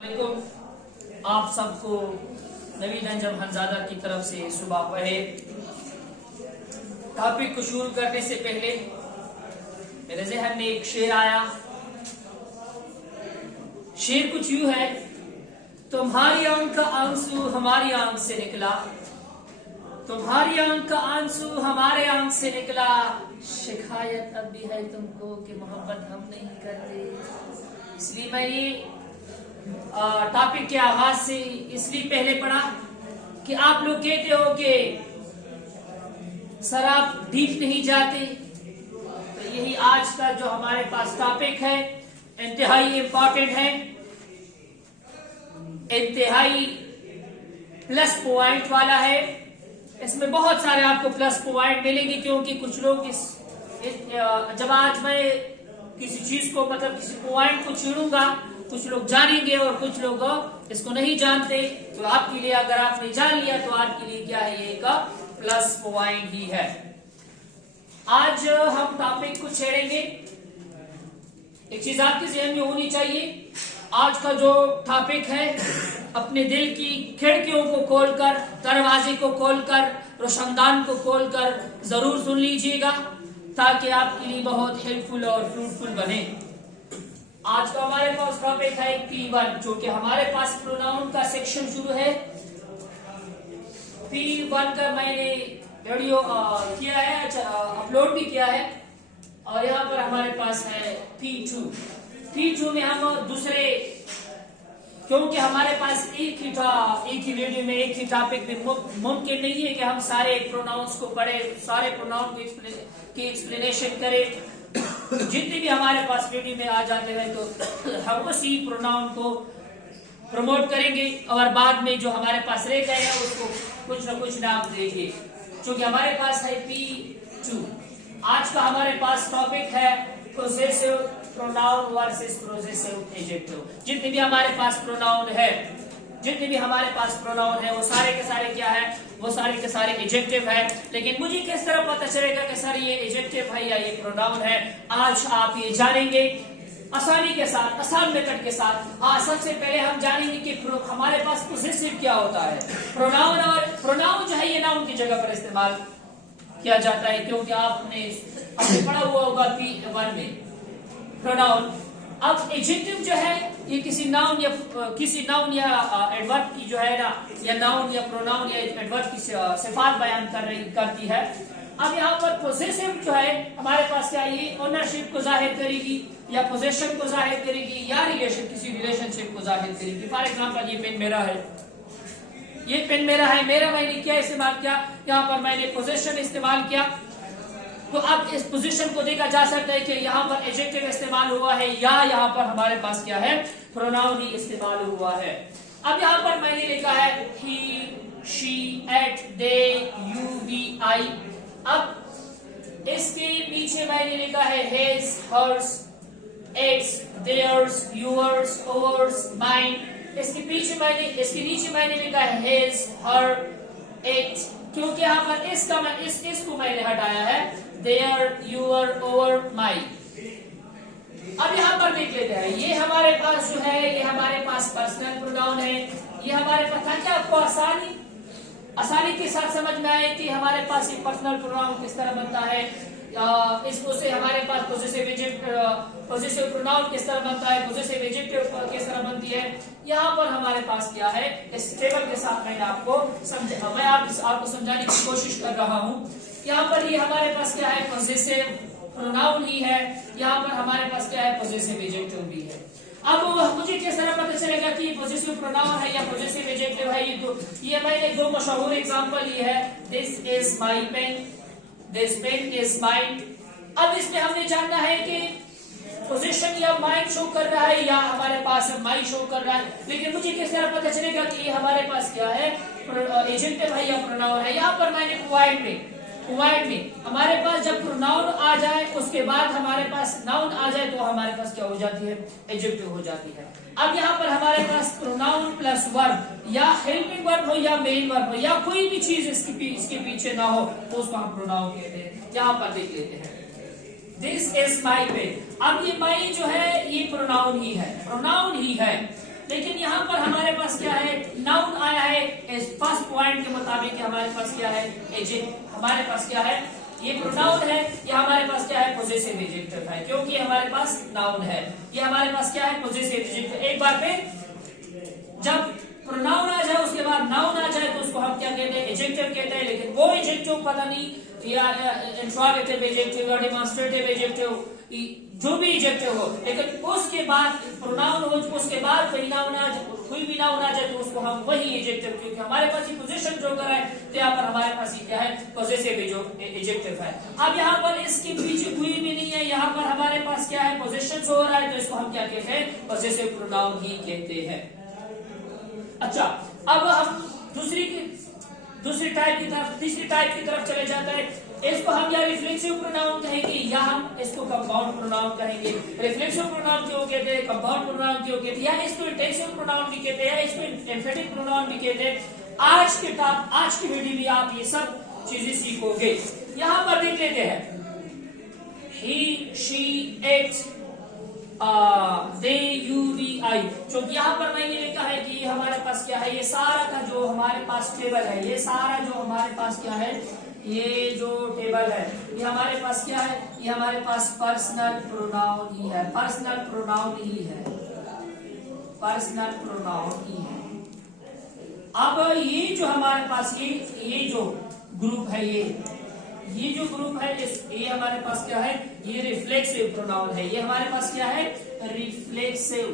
वालेकुम। आप सबको नवीद अंजम हंजादा की तरफ से सुबह पढ़े। टॉपिक को शुरू करने से पहले मेरे जहन में एक शेर आया। शेर कुछ यूं है, तुम्हारी आंख का आंसू हमारी आंख से निकला, तुम्हारी आंख का आंसू हमारे आंख से निकला, शिकायत अब भी है तुमको कि मोहब्बत हम नहीं करते। इसलिए मैं ये टॉपिक के आगाज से इसलिए पहले पढ़ा कि आप लोग कहते हो कि सर आप डीप नहीं जाते, तो यही आज का जो हमारे पास टॉपिक है इंतहाई इंपॉर्टेंट है, इंतहाई प्लस पॉइंट वाला है। इसमें बहुत सारे आपको प्लस पॉइंट मिलेंगे, क्योंकि कुछ लोग जब आज मैं किसी चीज को मतलब किसी पॉइंट को छेड़ूंगा, कुछ लोग जानेंगे और कुछ लोग इसको नहीं जानते। तो आपके लिए अगर आपने जान लिया तो आपके लिए क्या है, ये एक प्लस पॉइंट ही है। आज हम टॉपिक को छेड़ेंगे। एक चीज आपके जहन में होनी चाहिए, आज का जो टॉपिक है अपने दिल की खिड़कियों को खोलकर, दरवाजे को खोलकर, रोशनदान को खोलकर जरूर सुन लीजिएगा, ताकि आपके लिए बहुत हेल्पफुल और फ्रूटफुल बने। आज का हमारे पास टॉपिक है P1, जो कि हमारे पास प्रोनाउन का सेक्शन शुरू है। P1 का मैंने वीडियो किया है, अपलोड भी किया है, और यहाँ पर हमारे पास है P2। P2 में हम दूसरे, क्योंकि हमारे पास एक ही वीडियो में एक ही टॉपिक में मुमकिन नहीं है कि हम सारे प्रोनाउंस को पढ़े, सारे प्रोनाउन की एक्सप्लेनेशन करें। जितने भी हमारे पास वीडियो में आ जाते हैं तो हम उसी प्रोनाउन को प्रमोट करेंगे, और बाद में जो हमारे पास रह गए हैं उसको कुछ ना कुछ नाम देंगे, क्योंकि हमारे पास है P2। आज का हमारे पास टॉपिक है possessive pronoun versus possessive adjective. जितने भी हमारे पास प्रोनाउन है, जितने भी हमारे पास प्रोनाउन है, वो सारे के सारे क्या है, वो सारे के सारे एडजेक्टिव है। लेकिन मुझे किस तरह पता चलेगा कि सर ये एडजेक्टिव है या ये प्रोनाउन है, आज आप ये जानेंगे आसानी के साथ, आसान मेथड के साथ। सबसे पहले हम जानेंगे कि हमारे पास पोजेसिव क्या होता है। प्रोनाउन, और प्रोनाउन जो है ये नाउन की जगह पर इस्तेमाल किया जाता है, क्योंकि आपने पढ़ा हुआ होगा P1 में प्रोनाउन। अब एडजेक्टिव जो है ये किसी नाउन या एडवर्ब की जो है ना, या नाउन या प्रोनाउन या एडवर्ब की सिफात बयान करती है। अब यहाँ पर पोजेसिव जो है हमारे पास क्या, ये ओनरशिप को जाहिर करेगी, या पोजेशन को जाहिर करेगी, या किसी रिलेशनशिप को जाहिर करेगी। फॉर एग्जाम्पल ये पेन मेरा है, ये पेन मेरा है, मैंने क्या इस्तेमाल किया, यहाँ पर मैंने पोजेशन इस्तेमाल किया। तो अब इस पोजीशन को देखा जा सकता है कि यहाँ पर एडजेक्टिव इस्तेमाल हुआ है, या यहाँ पर हमारे पास क्या है, प्रोनाउन ही इस्तेमाल हुआ है। अब यहाँ पर मैंने लिखा है he, she, it, they, you, we, I। अब इसके नीचे मैंने लिखा है his, hers, its, theirs, yours, ours, mine। इसके नीचे मैंने लिखा है his, her, it, क्योंकि यहाँ पर इसको मैंने हटाया है, their, your, our, my। अब यहाँ पर देख लेते हैं, ये हमारे पास जो है, ये हमारे पास पर्सनल प्रोनाउन है। ये हमारे पास, ताकि आपको आसानी के साथ समझ में आए कि हमारे पास ये पर्सनल प्रोनाउन किस तरह बनता है, इसको से हमारे पास पोजेसिव प्रोनाउन किस तरह बनता है, पोजेसिव एडजेक्टिव किस तरह बनती है। यहाँ पर हमारे पास क्या है, इस टेबल के साथ मैं आपको समझाने की कोशिश कर रहा हूँ। यहाँ पर ये हमारे पास क्या है, पोजेसिव प्रोनाउन ही है, यहाँ पर हमारे पास क्या है, पोजेसिव एडजेक्टिव भी है। अब मुझे किस तरह पता चलेगा कि पोजेसिव प्रोनाउन है या पोजेसिव एडजेक्टिव है। ये मैंने दो मशहूर एग्जांपल लिए है, this is my pen, this pen is mine. अब इसमें हमने जानना है कि पोजीशन या माइन शो कर रहा है, या हमारे पास माई शो कर रहा है। लेकिन मुझे किस तरह पता चलेगा कि ये हमारे पास क्या है, एडजेक्टिव है या प्रोनाउन है। यहाँ पर मैंने पॉइंट में हमारे पास जब प्रोनाउन आ जाए, उसके बाद हमारे पास नाउन आ जाए, तो हमारे पास क्या हो जाती है, एडजेक्टिव हो जाती है। अब यहाँ पर हमारे पास प्रोनाउन प्लस वर्ब, या हेल्पिंग वर्ब हो या मेन वर्ब हो, या कोई भी चीज इसके पीछे ना हो, तो उसको हम प्रोनाउन कहते हैं। यहाँ पर देख लेते हैं, दिस इज माई पेन। अब ये माई जो है ये प्रोनाउन ही है, लेकिन यहाँ पर हमारे पास क्या है, नाउन आया है। इस फर्स्ट पॉइंट के मुताबिक हमारे पास क्या है, एडजेक्टिव। हमारे पास क्या है, ये प्रोनाउन है, ये हमारे पास क्या है, पोजेसिव एडजेक्टिव है, क्योंकि हमारे पास नाउन है। ये हमारे पास क्या है, पोजेसिव एडजेक्टिव। एक बार पे जब प्रोनाउन आ जाए उसके बाद नाउन आ जाए तो उसको हम क्या कहते हैं, एडजेक्टिव कहते हैं। लेकिन वो एडजेक्टिव पता नहीं या इंट्रोगेटिव एडजेक्टिव या डेमोंस्ट्रेटिव एडजेक्टिव, जो भी एडजेक्टिव हो, लेकिन उसके बाद प्रोनाउन हो, उसके बाद कोई नाउन आ जाए, कोई भी नाउन आ जाए तो उसको हम वही एडजेक्टिव, क्योंकि हमारे पास ये पोजीशन जो कर है तो यहाँ पर हमारे पास ये क्या है, पोजेसिव एडजेक्टिव है। अब यहाँ पर इसके पीछे कोई भी नहीं है, यहाँ पर हमारे पास क्या है, पोजीशन हो रहा है, तो इसको हम क्या कहते हैं, पोजेसिव प्रोनाउन ही कहते हैं। अच्छा, अब हम दूसरी टाइप की तरफ, तीसरी टाइप की तरफ चले जाते हैं। इसको हम या रिफ्लेक्सिव प्रोनाउन कहेंगे या हम इसको कंपाउंड प्रोनाउन कहेंगे। रिफ्लेक्सिव प्रोनाउन क्यों कहते हैं, कंपाउंड प्रोनाउन क्यों कहते हैं, या इसको इंटेंसिव प्रोनाउन भी कहते हैं, या इसको एम्फेटिक प्रोनाउन भी कहते हैं। आज की वीडियो में आप ये सब चीजें सीखोगे। यहाँ पर देख लेते हैं, he, she, it, they, you, we, I. जो यहाँ पर मैंने लिखा है कि हमारे पास क्या है, ये सारा का जो हमारे पास टेबल है, ये सारा जो हमारे पास क्या है, ये जो टेबल है, ये हमारे पास क्या है, ये हमारे पास पर्सनल प्रोनाउन ही है, पर्सनल प्रोनाउन ही है, पर्सनल प्रोनाउन ही है। अब ये जो हमारे पास ये जो ग्रुप है, ये जो ग्रुप है, ये हमारे पास क्या है, ये रिफ्लेक्सिव प्रोनाउन है। ये हमारे पास क्या है, रिफ्लेक्सिव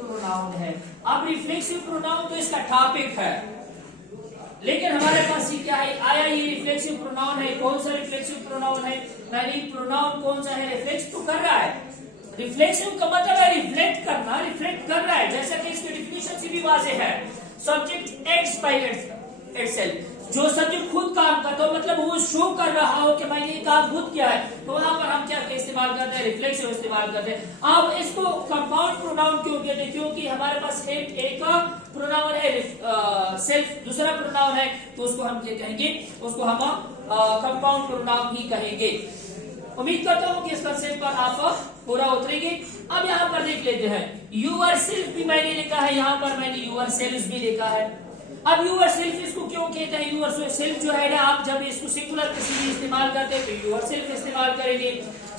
प्रोनाउन है। अब रिफ्लेक्सिव प्रोनाउन तो इसका टॉपिक है, लेकिन हमारे पास ये क्या है, आया ये रिफ्लेक्सिव प्रोनाउन है। कौन सा रिफ्लेक्सिव प्रोनाउन है, यानी प्रोनाउन कौन सा है, रिफ्लेक्ट तो कर रहा है। रिफ्लेक्सिव का मतलब है रिफ्लेक्ट करना, रिफ्लेक्ट कर रहा है, जैसा कि इसकी डिफिनेशन से भी वाज़ेह है। सब्जेक्ट एक्ट्स बाय इटसेल्फ, जो सब्जेक्ट खुद काम करता हो, मतलब वो शो कर रहा हो कि मैंने ये काम खुद किया है, तो वहां पर हम क्या इस्तेमाल करते हैं, रिफ्लेक्सिव इस्तेमाल करते हैं। अब इसको कंपाउंड प्रोनाउन क्यों कहते हैं, क्योंकि हमारे पास एक प्रोनाउन है सेल्फ, दूसरा प्रोनाउन है, तो उसको हम क्या कहेंगे, उसको हम कंपाउंड प्रोनाउन ही कहेंगे। उम्मीद करता हूँ कि इस कंसेप्ट पर आप पूरा उतरेंगे। अब यहाँ पर देख लेते हैं, यूअर सेल्फ भी मैंने लिखा है, यहाँ पर मैंने यूअर सेल्फ भी लिखा है। अब यूअर सेल्फ इसको क्यों कहते हैं, यूअर सेल्फ जो है ना, आप जब इसको सिंगुलर किसी लिए इस्तेमाल करते हैं तो यूअर सेल्फ इस्तेमाल करेंगे,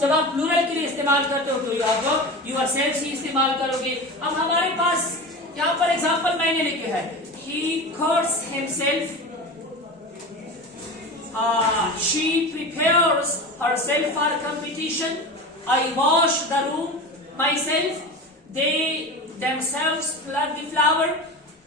जब आप प्लूरल के लिए इस्तेमाल करते हो तो आप यूअर सेल्फ ही इस्तेमाल करोगे। अब हमारे पास यहाँ पर एग्जांपल मैंने लिखे है, he cuts himself, she prepares herself for competition, I wash the room myself, they themselves pluck the flower।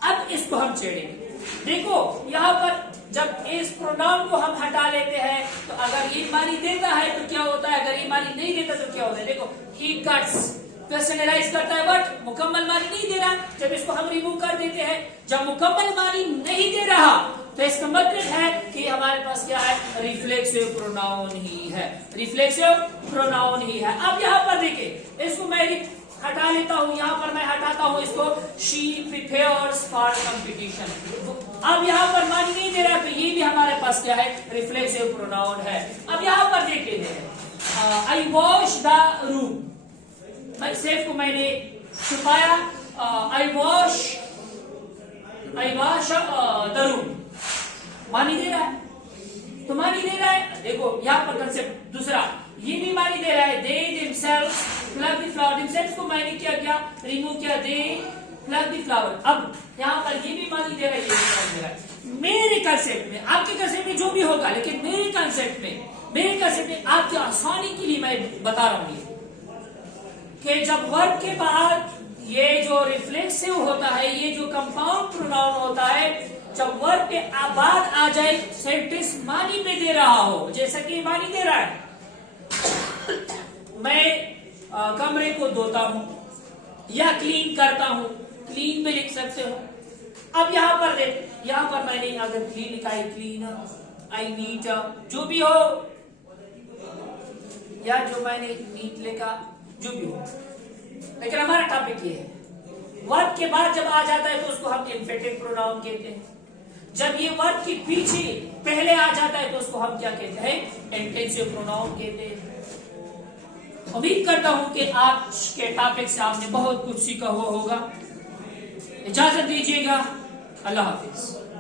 अब इसको हम छेड़ेंगे। देखो यहाँ पर जब इस प्रोनाउन को हम हटा लेते हैं तो अगर ये मानी देता है तो क्या होता है, अगर ये मानी नहीं देता तो क्या होता है। देखो, he cuts पर्सनलाइज करता है, बट मुकम्मल मानी नहीं दे रहा। जब इसको हम रिमूव कर देते हैं, जब मुकम्मल मानी नहीं दे रहा तो इसका मतलब है कि हमारे पास क्या है, रिफ्लेक्सिव प्रोनाउन ही है, रिफ्लेक्सिव प्रोनाउन ही है। अब यहाँ पर देखिए, इसको मैं हटा लेता हूँ, यहाँ पर मैं हटाता हूँ इसको, she prepares for competition। अब यहाँ पर मानी नहीं दे रहा तो ये भी हमारे पास क्या है, रिफ्लेक्सिव प्रोनाउन है। अब यहाँ पर देख लेते हैं, I wash the room, self को मैंने छुपाया, I wash the room, मानी दे रहा है, तो मानी दे रहा है। देखो यहाँ पर कंसेप्ट दूसरा, ये भी मानी दे रहा है, they themselves pluck the flower, themselves को मैंने क्या किया, रिमूव किया, they pluck the flower। अब यहाँ पर ये भी मानी दे रहा है, ये भी मानी दे रहा है। मेरे कंसेप्ट में, आपके कंसेप्ट में जो भी होगा, लेकिन मेरे कंसेप्ट में आपकी आसानी के लिए मैं बता रहा हूँ कि जब वर्ब के बाद ये जो रिफ्लेक्सिव होता है, ये जो कंपाउंड प्रोनाउन होता है, जब वर्ब के बाद आ जाए, सेंटेंस मानी में दे रहा हो, जैसा कि मानी दे रहा है, मैं कमरे को धोता हूं या क्लीन करता हूं, क्लीन में लिख सकते हो। अब यहाँ पर देख, यहाँ पर मैंने अगर क्लीन लिखा है, क्लीन, आई नीट, जो भी हो, या जो मैंने नीट लिखा, जो भी हो, लेकिन हमारा टॉपिक ये है, वर्ब के बाद जब आ जाता है तो उसको हम एम्फेटिक प्रोनाउन कहते हैं। जब ये वर्ब के पीछे पहले आ जाता है तो उसको हम क्या कहते हैं, इंटेंसिव प्रोनाउन कहते हैं। उम्मीद करता हूं कि आज के टॉपिक से आपने बहुत कुछ सीखा हुआ होगा। इजाजत दीजिएगा, अल्लाह हाफिज।